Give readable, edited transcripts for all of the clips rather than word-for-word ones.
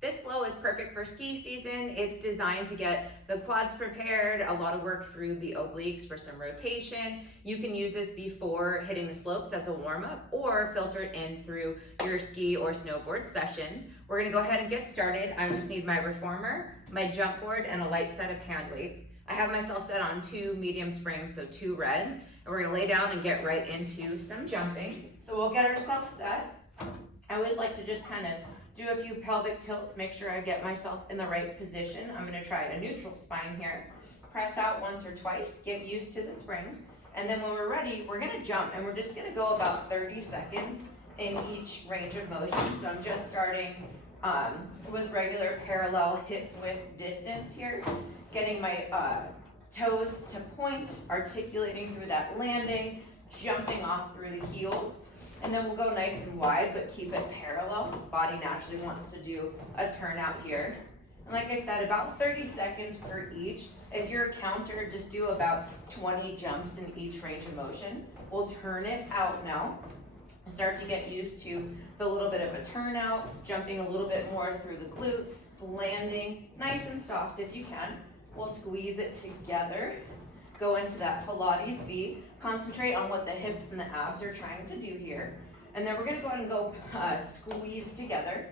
This flow is perfect for ski season. It's designed to get the quads prepared, a lot of work through the obliques for some rotation. You can use this before hitting the slopes as a warm-up or filter it in through your ski or snowboard sessions. We're gonna go ahead and get started. I just need my reformer, my jump board, and a light set of hand weights. I have myself set on 2 medium springs, so 2 reds, and we're gonna lay down and get right into some jumping. So we'll get ourselves set. I always like to just kind of do a few pelvic tilts, make sure I get myself in the right position. I'm gonna try a neutral spine here. Press out once or twice, get used to the springs. And then when we're ready, we're gonna jump, and we're just gonna go about 30 seconds in each range of motion. So I'm just starting with regular parallel hip width distance here, getting my toes to point, articulating through that landing, jumping off through the heels. And then we'll go nice and wide, but keep it parallel. Body naturally wants to do a turnout here. And like I said, about 30 seconds per each. If you're a counter, just do about 20 jumps in each range of motion. We'll turn it out now. Start to get used to the little bit of a turnout, jumping a little bit more through the glutes, landing nice and soft if you can. We'll squeeze it together. Go into that Pilates V. Concentrate on what the hips and the abs are trying to do here. And then we're gonna go ahead and go squeeze together.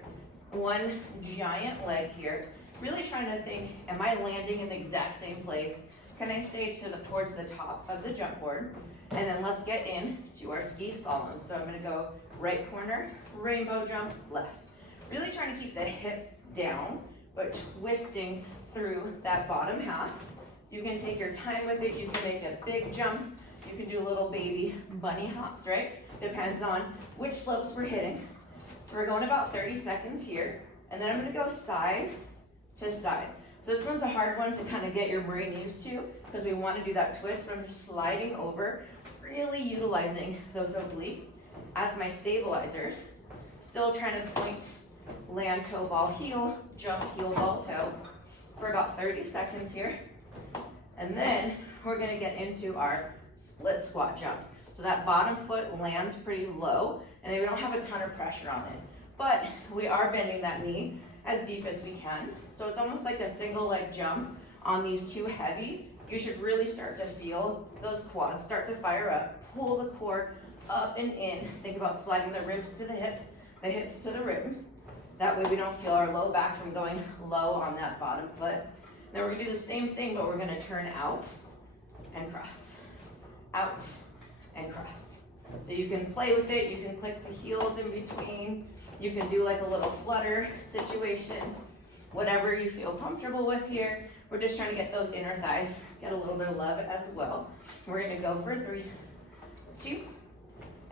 One giant leg here. Really trying to think, am I landing in the exact same place? Can I stay towards the top of the jump board? And then let's get into our ski slalom. So I'm gonna go right corner, rainbow jump, left. Really trying to keep the hips down, but twisting through that bottom half. You can take your time with it. You can make a big jumps. You can do little baby bunny hops, right? Depends on which slopes we're hitting. So we're going about 30 seconds here. And then I'm gonna go side to side. So this one's a hard one to kind of get your brain used to because we want to do that twist, but I'm just sliding over, really utilizing those obliques as my stabilizers. Still trying to point, land, toe, ball, heel, jump, heel, ball, toe for about 30 seconds here. And then we're gonna get into our split squat jumps. So that bottom foot lands pretty low and we don't have a ton of pressure on it. But we are bending that knee as deep as we can. So it's almost like a single leg jump on these two heavy. You should really start to feel those quads start to fire up. Pull the core up and in. Think about sliding the ribs to the hips to the ribs. That way we don't feel our low back from going low on that bottom foot. Then we're gonna do the same thing, but we're gonna turn out and cross. Out and cross. So you can play with it, you can click the heels in between, you can do like a little flutter situation, whatever you feel comfortable with here. We're just trying to get those inner thighs, get a little bit of love as well. We're gonna go for 3, 2,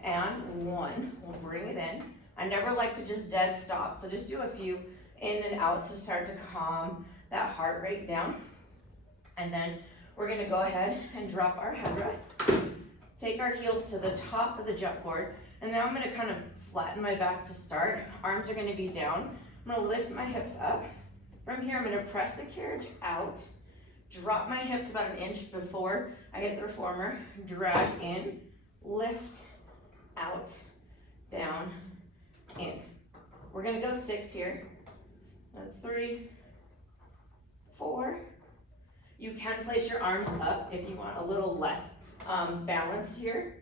and 1. We'll bring it in. I never like to just dead stop, so just do a few in and out to start to calm that heart rate down. And then we're gonna go ahead and drop our headrest. Take our heels to the top of the jump board. And now I'm gonna kind of flatten my back to start. Arms are gonna be down. I'm gonna lift my hips up. From here, I'm gonna press the carriage out. Drop my hips about an inch before I hit the reformer. Drag in, lift, out, down, in. We're gonna go 6 here. That's 3, 4. You can place your arms up if you want a little less balanced here,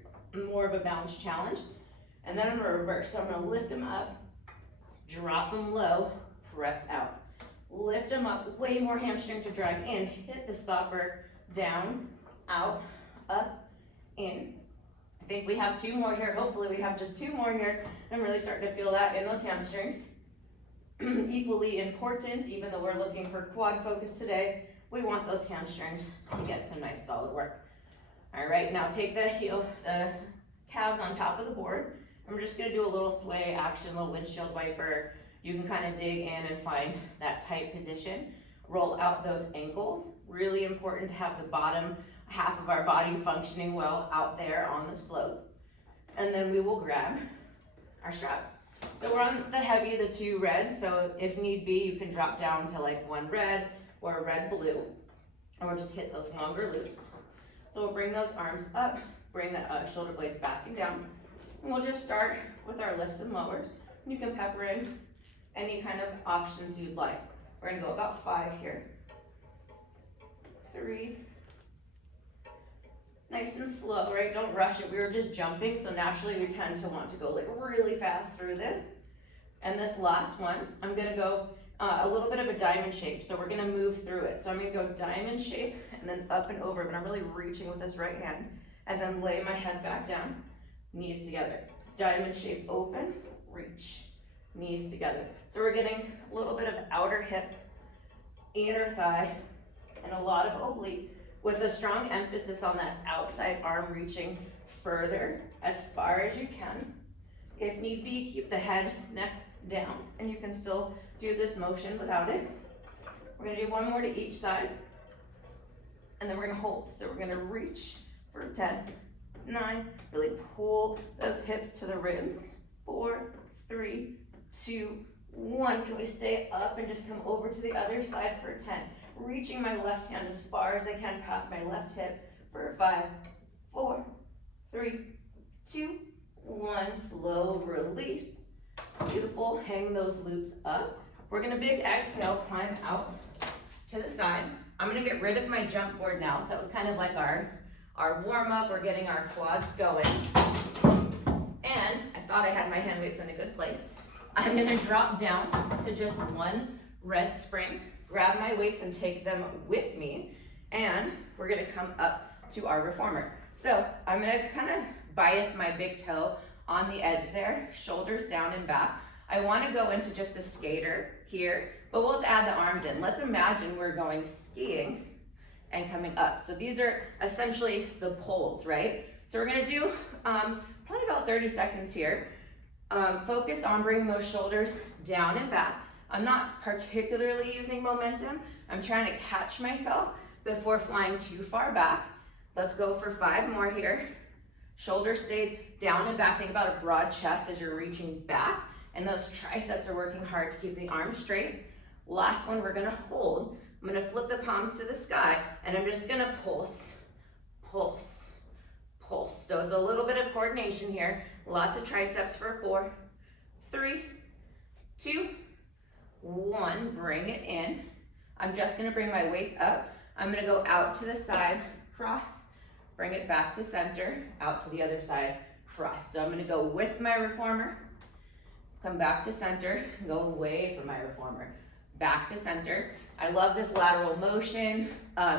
more of a balance challenge. And then I'm gonna reverse. So I'm gonna lift them up, drop them low, press out. Lift them up, way more hamstring to drag in. Hit the stopper, down, out, up, in. I think we have 2 more here. Hopefully we have just 2 more here. I'm really starting to feel that in those hamstrings. Equally important, even though we're looking for quad focus today, we want those hamstrings to get some nice solid work. All right, now take the calves on top of the board. And we're just gonna do a little sway action, little windshield wiper. You can kind of dig in and find that tight position. Roll out those ankles. Really important to have the bottom half of our body functioning well out there on the slopes. And then we will grab our straps. So we're on the heavy, the 2 red, so if need be, you can drop down to like 1 red or a red blue, or just hit those longer loops. So we'll bring those arms up, bring the shoulder blades back and down, and we'll just start with our lifts and lowers. You can pepper in any kind of options you'd like. We're gonna go about 5 here. 3. Nice and slow, right? Don't rush it. We were just jumping, so naturally we tend to want to go like really fast through this. And this last one, I'm gonna go a little bit of a diamond shape. So we're gonna move through it. So I'm gonna go diamond shape and then up and over, but I'm really reaching with this right hand. And then lay my head back down, knees together. Diamond shape, open, reach, knees together. So we're getting a little bit of outer hip, inner thigh, and a lot of oblique with a strong emphasis on that outside arm reaching further as far as you can. If need be, keep the head, neck down, and you can still do this motion without it. We're gonna do one more to each side, and then we're gonna hold. So we're gonna reach for 10, 9, really pull those hips to the ribs. 4, 3, 2, 1. Can we stay up and just come over to the other side for 10? Reaching my left hand as far as I can past my left hip for 5, 4, 3, 2, 1. Slow release. Beautiful. Hang those loops up. We're gonna big exhale, climb out to the side. I'm gonna get rid of my jump board now. So that was kind of like our warm up. We're getting our quads going. And I thought I had my hand weights in a good place. I'm gonna drop down to just one red spring, grab my weights and take them with me. And we're gonna come up to our reformer. So I'm gonna kind of bias my big toe on the edge there, shoulders down and back. I wanna go into just a skater here, but we'll add the arms in. Let's imagine we're going skiing and coming up. So these are essentially the poles, right? So we're gonna do probably about 30 seconds here. Focus on bringing those shoulders down and back. I'm not particularly using momentum. I'm trying to catch myself before flying too far back. Let's go for 5 more here. Shoulders stay down and back. Think about a broad chest as you're reaching back, and those triceps are working hard to keep the arms straight. Last one, we're gonna hold. I'm gonna flip the palms to the sky, and I'm just gonna pulse, pulse, pulse. So it's a little bit of coordination here. Lots of triceps for 4, 3, 2, 1. Bring it in. I'm just gonna bring my weights up. I'm gonna go out to the side, cross, bring it back to center, out to the other side, cross. So I'm gonna go with my reformer, come back to center, go away from my reformer, back to center. I love this lateral motion.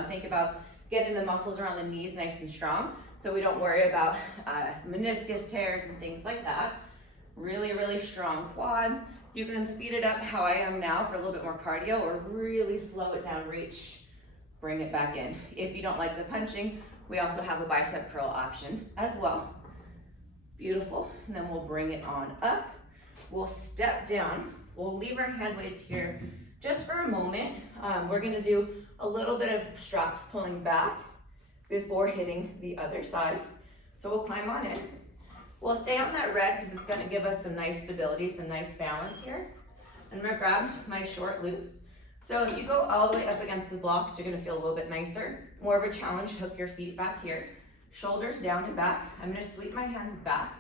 Think about getting the muscles around the knees nice and strong so we don't worry about meniscus tears and things like that. Really, really strong quads. You can speed it up how I am now for a little bit more cardio, or really slow it down, reach, bring it back in. If you don't like the punching, we also have a bicep curl option as well. Beautiful, and then we'll bring it on up. We'll step down. We'll leave our hand weights here just for a moment. We're gonna do a little bit of straps pulling back before hitting the other side. So we'll climb on in. We'll stay on that red because it's gonna give us some nice stability, some nice balance here. I'm gonna grab my short loops. So if you go all the way up against the blocks, you're gonna feel a little bit nicer. More of a challenge, hook your feet back here. Shoulders down and back. I'm gonna sweep my hands back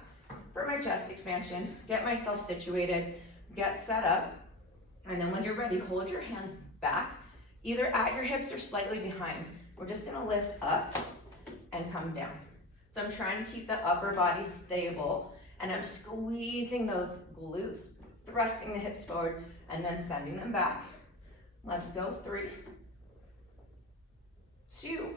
for my chest expansion, get myself situated, get set up. And then when you're ready, hold your hands back, either at your hips or slightly behind. We're just gonna lift up and come down. So I'm trying to keep the upper body stable, and I'm squeezing those glutes, thrusting the hips forward, and then sending them back. Let's go. 3, 2.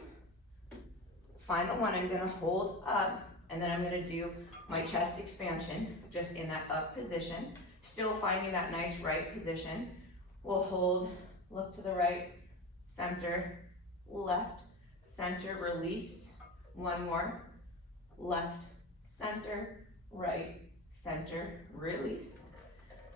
Final one, I'm gonna hold up, and then I'm gonna do my chest expansion, just in that up position. Still finding that nice right position. We'll hold, look to the right, center, left, center, release. One more, left, center, right, center, release.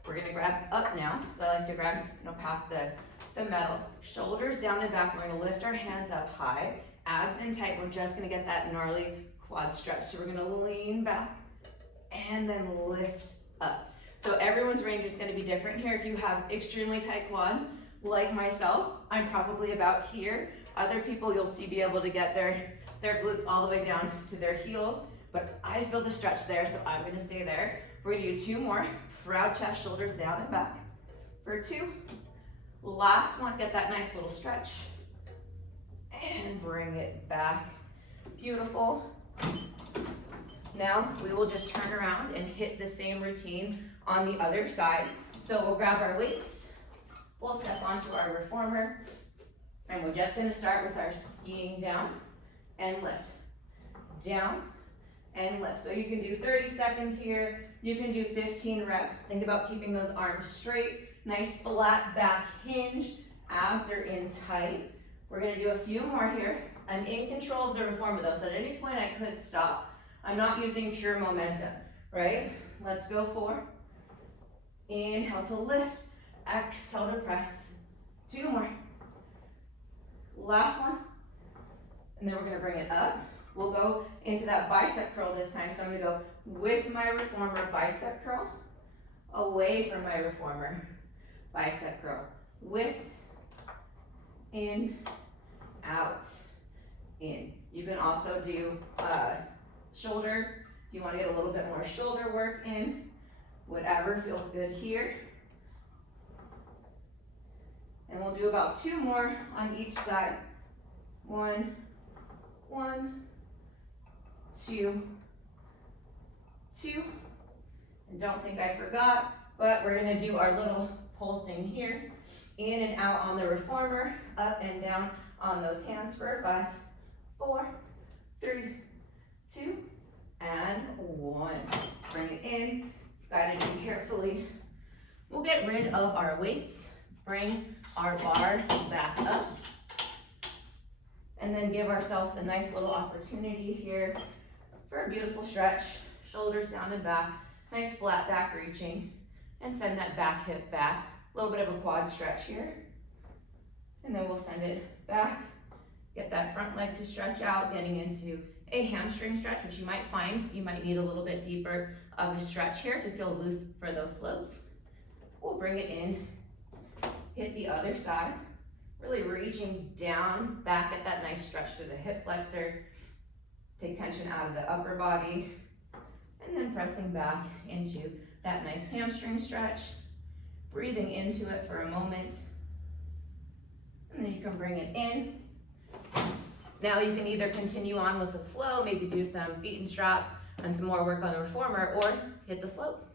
We're gonna grab up now. So I like to grab, past the metal. Shoulders down and back. We're gonna lift our hands up high, abs in tight. We're just gonna get that gnarly quad stretch. So we're gonna lean back and then lift up. So everyone's range is gonna be different here. If you have extremely tight quads, like myself, I'm probably about here. Other people you'll see be able to get their glutes all the way down to their heels, but I feel the stretch there, so I'm gonna stay there. We're gonna do 2 more. Proud chest, shoulders down and back. for 2. Last one, get that nice little stretch. And bring it back. Beautiful. Now we will just turn around and hit the same routine on the other side. So we'll grab our weights, we'll step onto our reformer, and we're just gonna start with our skiing down and lift. Down and lift. So you can do 30 seconds here, you can do 15 reps. Think about keeping those arms straight, nice flat back hinge, abs are in tight. We're gonna do a few more here. I'm in control of the reformer though, so at any point I could stop. I'm not using pure momentum, right? Let's go for inhale to lift, exhale to press. 2 more. Last one. And then we're gonna bring it up. We'll go into that bicep curl this time. So I'm gonna go with my reformer, bicep curl, away from my reformer, bicep curl, with, in, out, in. You can also do shoulder, if you want to get a little bit more shoulder work in, whatever feels good here. And we'll do about 2 more on each side. 1, 2, 2. And don't think I forgot, but we're gonna do our little pulsing here. In and out on the reformer, up and down on those hands for 5, 4, 3, 2, and 1. Bring it in, guide it in carefully. We'll get rid of our weights, bring our bar back up, and then give ourselves a nice little opportunity here for a beautiful stretch. Shoulders down and back, nice flat back reaching, and send that back hip back. A little bit of a quad stretch here. And then we'll send it back. Get that front leg to stretch out, getting into a hamstring stretch, which you might find you might need a little bit deeper of a stretch here to feel loose for those slopes. We'll bring it in, hit the other side, really reaching down, back at that nice stretch through the hip flexor. Take tension out of the upper body, and then pressing back into that nice hamstring stretch. Breathing into it for a moment, and then you can bring it in. Now you can either continue on with the flow, maybe do some feet and straps and some more work on the reformer, or hit the slopes.